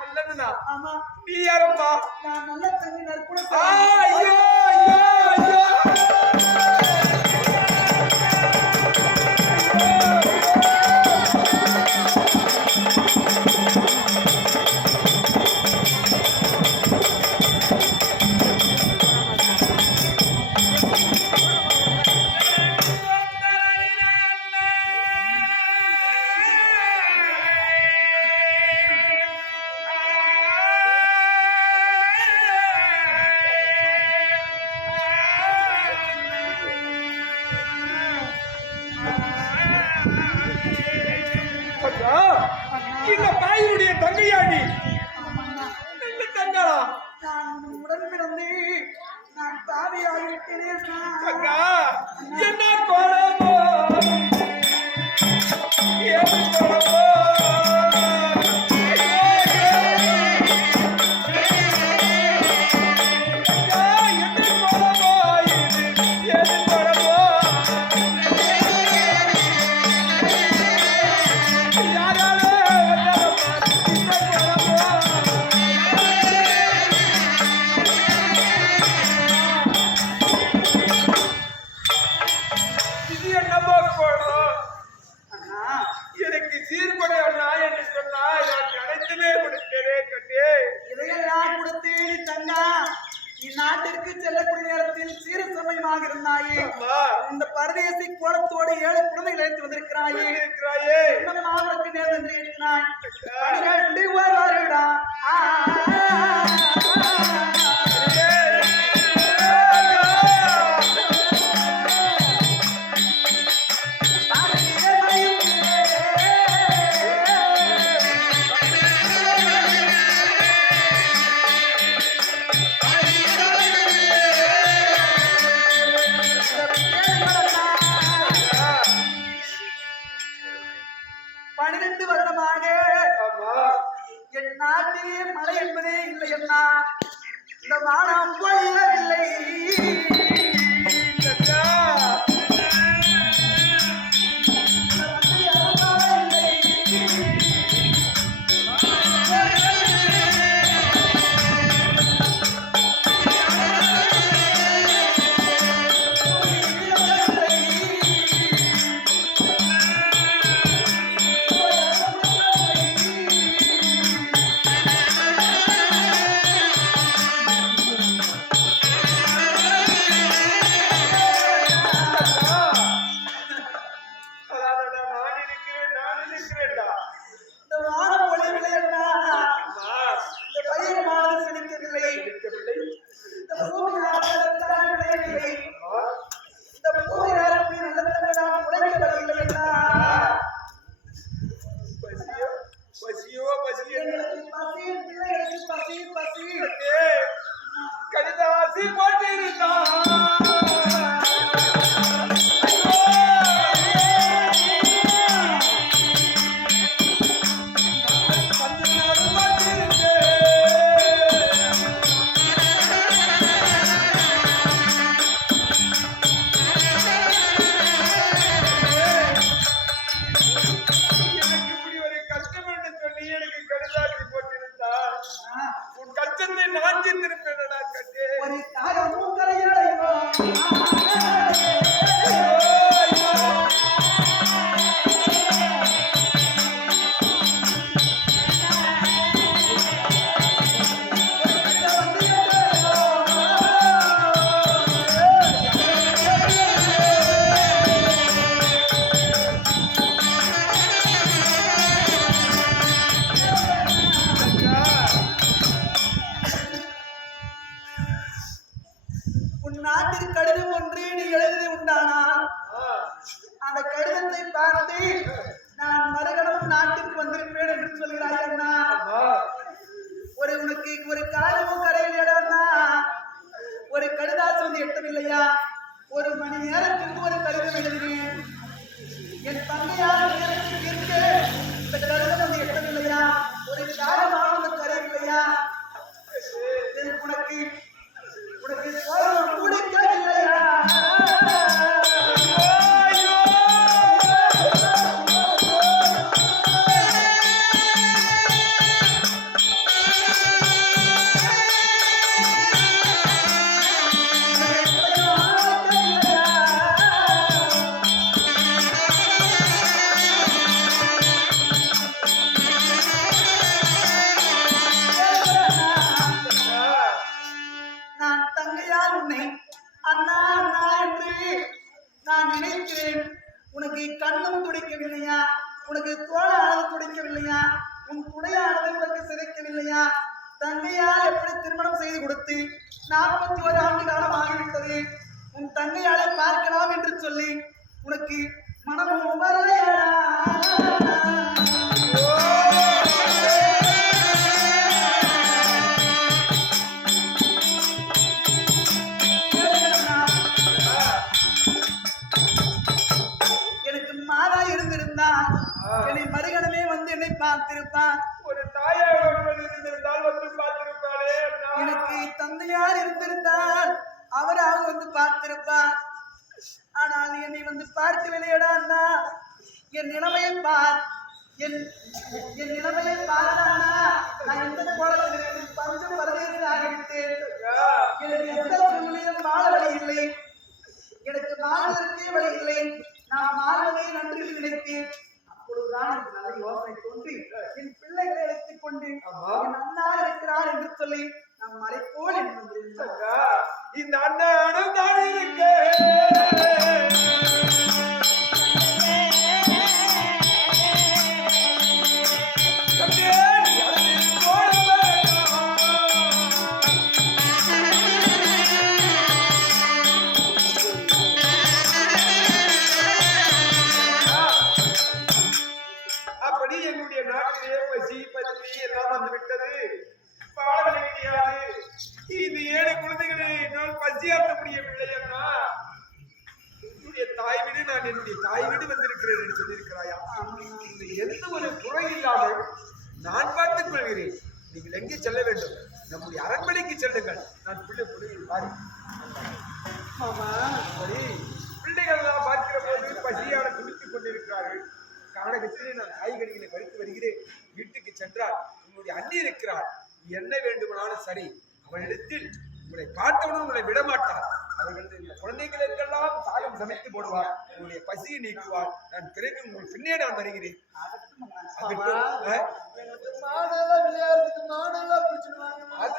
நல்லதுனா ஆமா நீ யாரப்பா நான் நல்ல தண்ணி நற்குண ஐயோ ஐயோ ஐயோ இந்த தாயினுடைய தங்கையாடி தங்களா நான் உடன் பிறந்து நான் பாவியாகிவிட்டேனே தங்கா என்ன கோலமோ ஏது கோலமோ நாட்டிற்கு செல்லக்கூடிய நேரத்தில் சீர சமயமாக இருந்தாயே இந்த பரதேசி கோலத்தோடு 7 குழந்தைகள் அழைத்து வந்திருக்கிறாயே அவனுக்கு நேரம் இருக்கிறாய் 12 வருடா என் நாட்டிலே மழை என்பதே இல்லை அண்ணா இந்த வானம் பொழியவில்லை உடையானது உனக்கு சிதைக்கவில்லையா? தங்கையால் எப்படி திருமணம் செய்து கொடுத்து 41 ஆண்டு காலம் ஆகிவிட்டது. உன் தங்கையாலை பார்க்கலாம் என்று சொல்லி உனக்கு மனமும் வரலையாடா? எனக்கு மாதா இருந்திருந்தான் என்னை மறுகணமே வந்து என்னை பார்த்திருப்பான். ஒரு தாயாக ஒருவன் இருந்திருந்தால் வந்து பார்த்திருப்பாளே. எனக்கு தந்தையார் இருந்திருந்தால் அவராக வந்து பார்த்திருப்பார். ஆனால் என்னை வந்து பார்க்கவில்லையடா அண்ணா. என் நிலைமையை பார், என் நிலைமையை பாருடா அண்ணா. நான் எந்த கோலத்தில் இருக்கிறேன், பஞ்சம் பரதேசி ஆகிவிட்டேன். எனக்கு எந்த சூழ்நிலையும் வாழ வழி இல்லை. எனக்கு வாழ்வதற்கே வழி இல்லை. நான் வாழ்வதை நன்றி நினைத்தேன். அப்பொழுதுதான் எனக்கு நல்ல யோசனை தோன்றி என் பிள்ளைகளை அழைத்துக் கொண்டு என் அண்ணா இருக்கிறார் என்று சொல்லி நான் மறைப்போல் என்று வந்திருந்தேன். இந்த அண்ணனும் தான் இருக்கேன். அப்படி என்னுடைய நாட்டிலே பசி பத்தி எல்லாம் வந்து விட்டது. பாட முடியாது. இது 7 குழந்தைகளை என்னால் பசியாற்ற முடியவில்லை அண்ணா. என்னுடைய தாய் வீடு, நான் என்னுடைய தாய் வீடு வந்திருக்கிறேன் என்று சொல்லியிருக்கிறாயா? இந்த எந்த ஒரு குறை இல்லாமல் நான் பார்த்துக் கொள்கிறேன். நீங்கள் எங்கே செல்ல வேண்டும்? நம்முடைய அரண்மனைக்கு செல்லுங்கள். நான் பிள்ளைகள் பாரு. சரி, பிள்ளைகள் எல்லாம் பார்க்கிற போது பசியான துடித்துக் கொண்டிருக்கிறார்கள். கானகத்திலே நான் காய்கறிகளை பறித்து வருகிறேன். வீட்டுக்கு சென்றால் உங்களுடைய அண்ணி இருக்கிறார். என்ன வேண்டுமானாலும் சரி, அவளிடத்தில் உங்களை பார்த்தவுடன் உங்களை விடமாட்டார். அவர்களது இந்த குழந்தைகளுக்கெல்லாம் சாயம் சமைத்து போடுவார். உங்களுடைய பசியை நீக்குவார். நான் பிறகு உங்கள் பின்னே நான் வருகிறேன். மாடெல்லாம் விளையாடுறதுக்கு மாடெல்லாம் பிடிச்சிடுவாங்க. அது